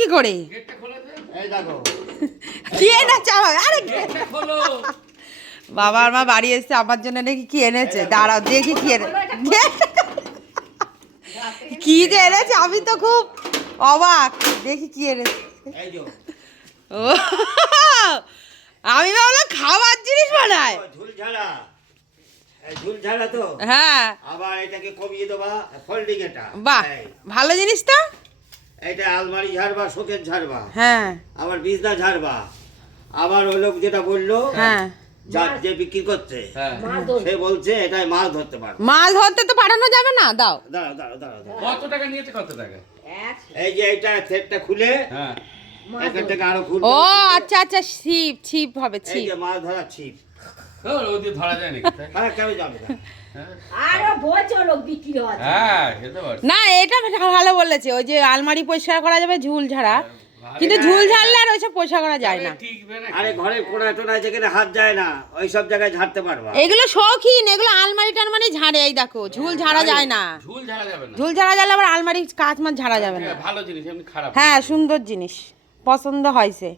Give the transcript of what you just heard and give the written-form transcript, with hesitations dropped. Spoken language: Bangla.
কি করে? কি এনেছে আমার? আরে বাবা আর মা বাড়ি এসছে, আমার জন্য নাকি কি এনেছে, দাঁড়াও দেখি কি কি যে এনেছে, আমি তো খুব অবাক। দেখি কি এনেছে। ও আমি ভাবলাম খাবার জিনিস বানায়। ঝুলঝাড়া তো, হ্যাঁ আবার এটাকে কমিয়ে দেবা, ফোল্ডিং এটা। বাহ ভালো জিনিস তো। এটা আলমারি ঝাড়বা, শোকেস ঝাড়বা, হ্যাঁ আবার বিছনা ঝাড়বা। আবার ওই লোক যেটা বললো, হ্যাঁ যে বিক্রি করছে, সে বলছে এটাই মাছ ধরতে পারবে। মাছ ধরতে তো পাঠানো যাবে না। দাও দাঁড়াও দাঁড়াও দাঁড়াও দাঁড়াও। কত টাকা নিয়েছে, কত টাকা? এই যে এইটা সেটটা খুলে হ্যাঁ এখান থেকে আরো খুলবে। ও আচ্ছা আচ্ছা, ছিপ ছিপ হবে, এই ছিপ। যে মাছ ধরা ছিপ। ওদের ধরা যায় নাকি? হ্যাঁ, কেন যাবে না? আরো বছর লোক বিক্রি হয়। হ্যাঁ খেতে পারছি। না এটা ভালো বলেছে, ওই যে আলমারি পরিষ্কার করা যাবে ঝুল ঝাড়া, কিন্তু ঝুল ঝাড়লে আর ওইসব পরিষ্কার করা যায় না। টিকবে না। আরে ঘরে কোনায় টোনায় যেখানে হাত যায় না, ওই সব জায়গায় ঝাড়তে পারবা। এগুলো শৌখিন, এগুলো আলমারি টালমারি ঝাড়ে। এই দেখো ঝুল ঝাড়া যায় না। ঝুল ঝাড়া যাবে না। ঝুল ঝাড়া গেলে আবার আলমারি কাচ মাছ ঝাড়া যাবে না। ভালো জিনিস, এমনি খারাপ। হ্যাঁ সুন্দর জিনিস, পছন্দ হয়েছে।